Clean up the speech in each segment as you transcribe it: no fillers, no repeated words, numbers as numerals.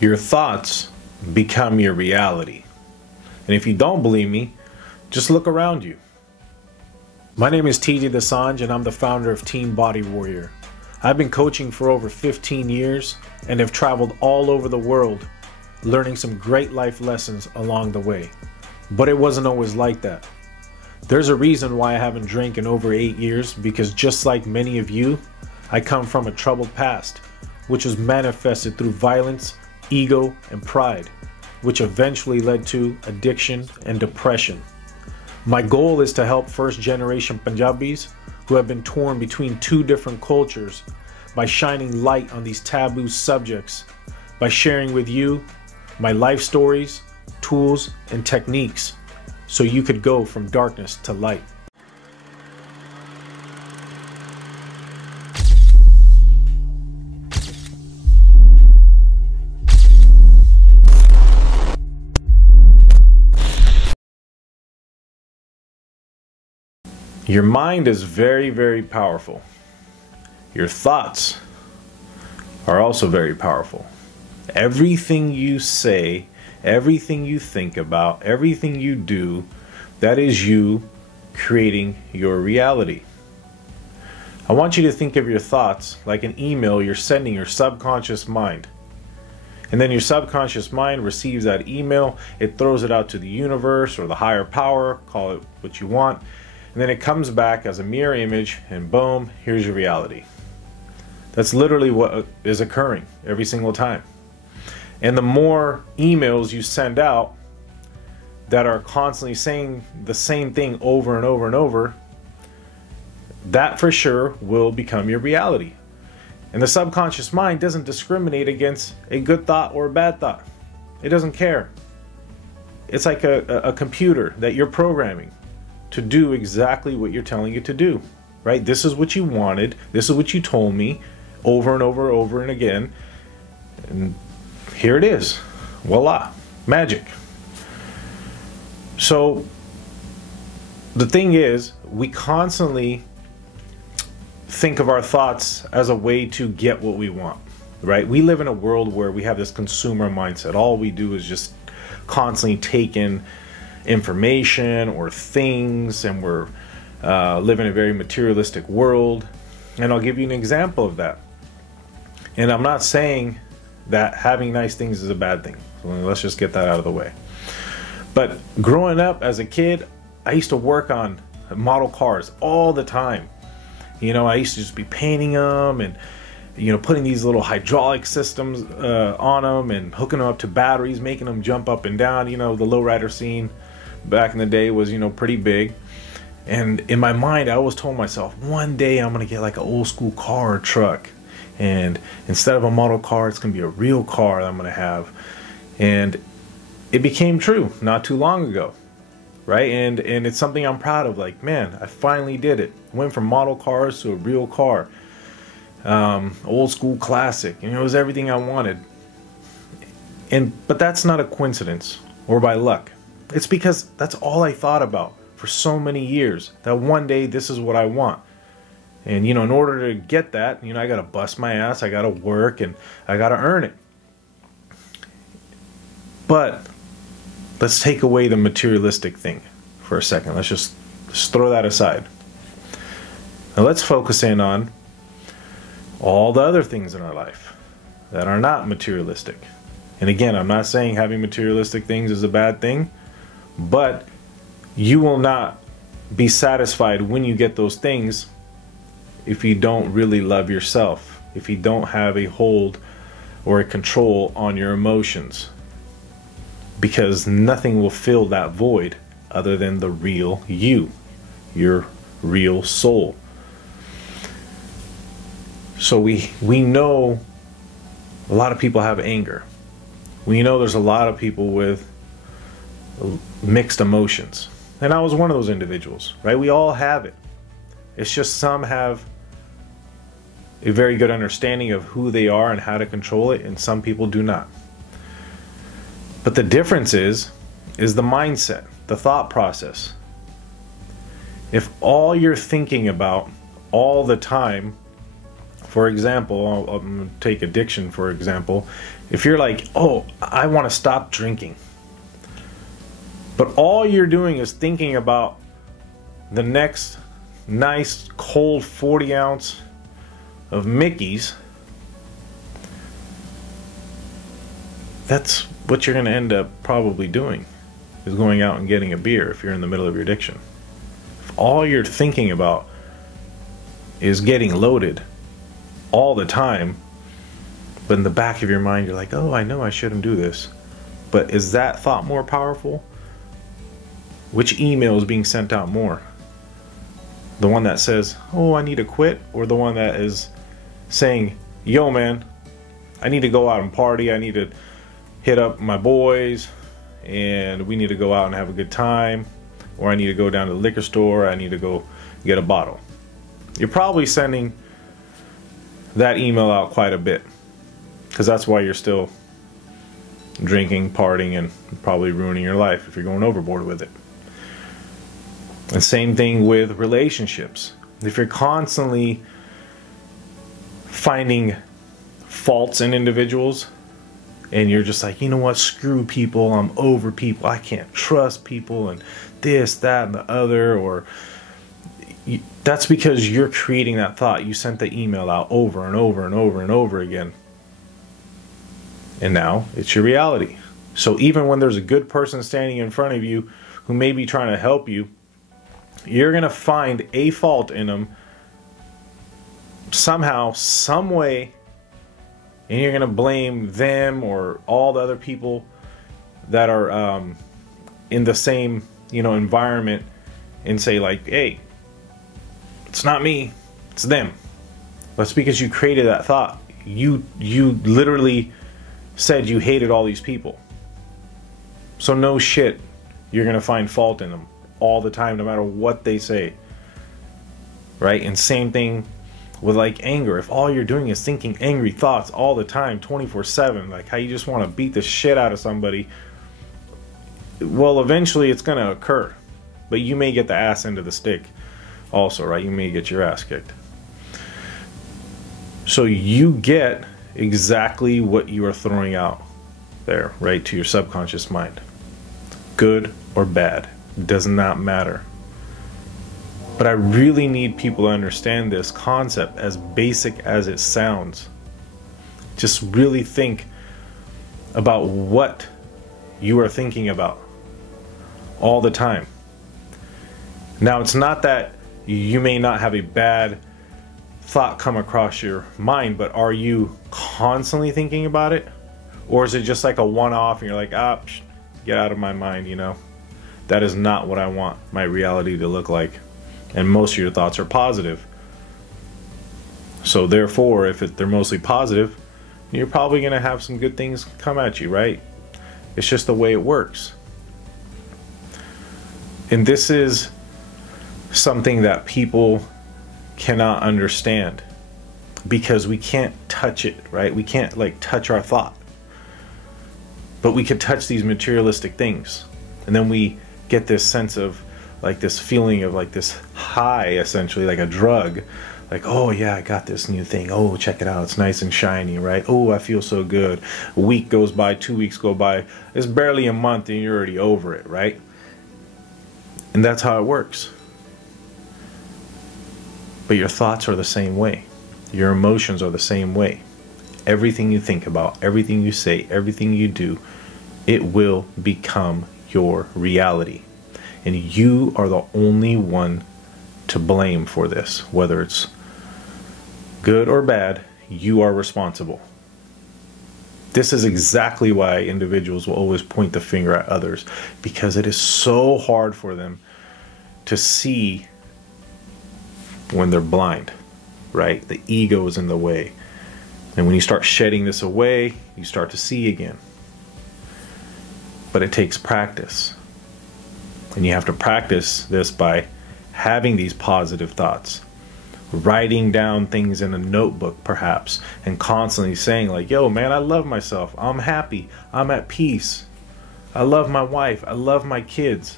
Your thoughts become your reality. And if you don't believe me, just look around you. My name is TJ Desange and I'm the founder of Team Body Warrior. I've been coaching for over 15 years and have traveled all over the world, learning some great life lessons along the way. But it wasn't always like that. There's a reason why I haven't drank in over 8 years, because just like many of you, I come from a troubled past, which was manifested through violence, ego, and pride, which eventually led to addiction and depression. My goal is to help first-generation Punjabis who have been torn between two different cultures by shining light on these taboo subjects, by sharing with you my life stories, tools, and techniques so you could go from darkness to light. Your mind is very, very powerful. Your thoughts are also very powerful. Everything you say, everything you think about, everything you do, that is you creating your reality. I want you to think of your thoughts like an email you're sending your subconscious mind. And then your subconscious mind receives that email, it throws it out to the universe or the higher power, call it what you want. And then it comes back as a mirror image and boom, here's your reality. That's literally what is occurring every single time. And the more emails you send out that are constantly saying the same thing over and over and over, that for sure will become your reality. And the subconscious mind doesn't discriminate against a good thought or a bad thought. It doesn't care. It's like a computer that you're programming to do exactly what you're telling it to do, right? This is what you wanted. This is what you told me over and over and again. And here it is. Voila. Magic. So the thing is, we constantly think of our thoughts as a way to get what we want, right? We live in a world where we have this consumer mindset. All we do is just constantly take in information or things, and we're living in a very materialistic world. And I'll give you an example of that. And I'm not saying that having nice things is a bad thing. So let's just get that out of the way. But growing up as a kid, I used to work on model cars all the time. You know, I used to just be painting them and, you know, putting these little hydraulic systems on them and hooking them up to batteries, making them jump up and down. You know, the lowrider scene back in the day was, you know, pretty big. And in my mind, I always told myself, one day I'm going to get like an old school car or truck. And instead of a model car, it's going to be a real car that I'm going to have. And it became true not too long ago, right? And it's something I'm proud of. Like, man, I finally did it. Went from model cars to a real car. Old school classic. You know, it was everything I wanted. But that's not a coincidence or by luck. It's because that's all I thought about for so many years, that one day this is what I want. And, you know, in order to get that, you know, I got to bust my ass, I got to work, and I got to earn it. But let's take away the materialistic thing for a second. Let's just throw that aside. Now let's focus in on all the other things in our life that are not materialistic. And again, I'm not saying having materialistic things is a bad thing, but you will not be satisfied when you get those things if you don't really love yourself, if you don't have a hold or a control on your emotions, because nothing will fill that void other than the real you, your real soul. So we know a lot of people have anger. We know there's a lot of people with mixed emotions. And I was one of those individuals, right? We all have it. It's just some have a very good understanding of who they are and how to control it, and some people do not. But the difference is the mindset, the thought process. If all you're thinking about all the time, for example, I'm going to take addiction for example, If you're like, oh, I want to stop drinking, but all you're doing is thinking about the next nice cold 40 ounce of Mickey's, that's what you're going to end up probably doing, is going out and getting a beer if you're in the middle of your addiction. If all you're thinking about is getting loaded all the time, but in the back of your mind you're like, oh, I know I shouldn't do this, but is that thought more powerful? Which email is being sent out more? The one that says, oh, I need to quit, or the one that is saying, yo man, I need to go out and party, I need to hit up my boys and we need to go out and have a good time, or I need to go down to the liquor store, I need to go get a bottle? You're probably sending that email out quite a bit, because that's why you're still drinking, partying, and probably ruining your life if you're going overboard with it. And same thing with relationships. If you're constantly finding faults in individuals, and you're just like, you know what, screw people, I'm over people, I can't trust people, and this, that, and the other, or that's because you're creating that thought. You sent the email out over and over and over and over again, and now it's your reality. So even when there's a good person standing in front of you who may be trying to help you, you're going to find a fault in them somehow, some way, and you're going to blame them or all the other people that are in the same, environment, and say like, hey, it's not me, it's them. That's because you created that thought. You literally said you hated all these people. So no shit, you're going to find fault in them all the time, no matter what they say, right? And same thing with like anger. If all you're doing is thinking angry thoughts all the time, 24/7, like how you just want to beat the shit out of somebody, well, eventually it's going to occur, but you may get the ass end of the stick also, right? You may get your ass kicked. So you get exactly what you are throwing out there, right, to your subconscious mind. Good or bad, does not matter. But I really need people to understand this concept, as basic as it sounds. Just really think about what you are thinking about all the time. Now, it's not that you may not have a bad thought come across your mind, but are you constantly thinking about it? Or is it just like a one-off and you're like, get out of my mind, That is not what I want my reality to look like. And most of your thoughts are positive. So therefore, if they're mostly positive, you're probably going to have some good things come at you, right? It's just the way it works. And this is something that people cannot understand, because we can't touch it, right? We can't like touch our thought, but we could touch these materialistic things, and then we get this sense of like this feeling of like this high, essentially like a drug, like, oh yeah, I got this new thing, oh check it out, it's nice and shiny, right? Oh, I feel so good. A week goes by, 2 weeks go by, it's barely a month and you're already over it, right? And that's how it works. But your thoughts are the same way. Your emotions are the same way. Everything you think about, everything you say, everything you do, it will become your reality. And you are the only one to blame for this. Whether it's good or bad, you are responsible. This is exactly why individuals will always point the finger at others, because it is so hard for them to see when they're blind, right? The ego is in the way. And when you start shedding this away, you start to see again. But it takes practice. And you have to practice this by having these positive thoughts, writing down things in a notebook perhaps, and constantly saying like, yo man, I love myself, I'm happy, I'm at peace, I love my wife, I love my kids,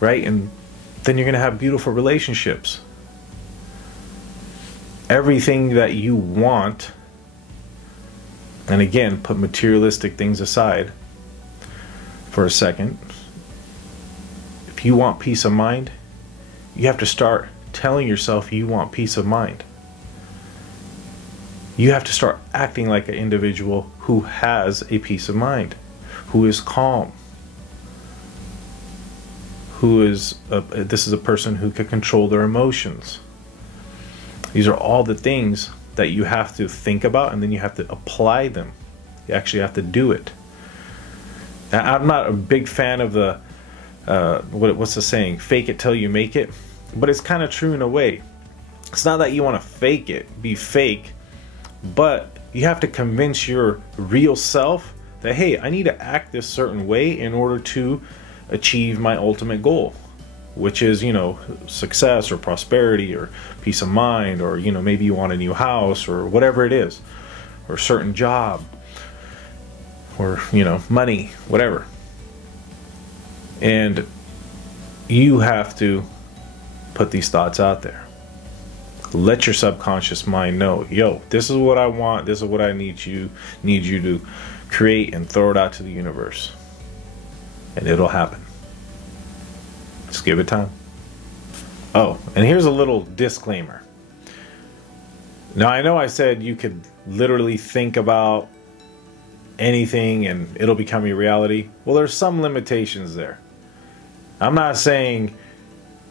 right? And then you're going to have beautiful relationships. Everything that you want And again, put materialistic things aside for a second. If you want peace of mind, you have to start telling yourself you want peace of mind. You have to start acting like an individual who has a peace of mind, who is calm, this is a person who can control their emotions. These are all the things that you have to think about, and then you have to apply them. You actually have to do it. Now, I'm not a big fan of the what's the saying, fake it till you make it, but it's kind of true in a way. It's not that you want to fake it, be fake, but you have to convince your real self that, hey, I need to act this certain way in order to achieve my ultimate goal, which is, you know, success or prosperity or peace of mind, or, you know, maybe you want a new house or whatever it is, or a certain job, or, you know, money, whatever. And you have to put these thoughts out there. Let your subconscious mind know, yo, this is what I want, this is what I need you to create, and throw it out to the universe. And it'll happen. Just give it time. Oh, and here's a little disclaimer. Now, I know I said you could literally think about anything and it'll become your reality. Well, there's some limitations there. I'm not saying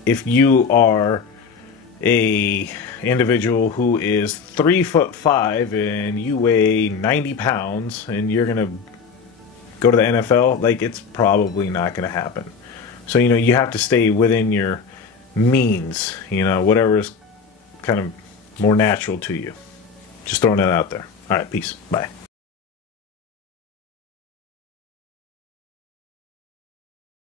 if you are a individual who is 3'5" and you weigh 90 pounds and you're gonna go to the NFL, like, it's probably not gonna happen. So, you know, you have to stay within your means, you know, whatever is kind of more natural to you. Just throwing that out there. All right, peace. Bye.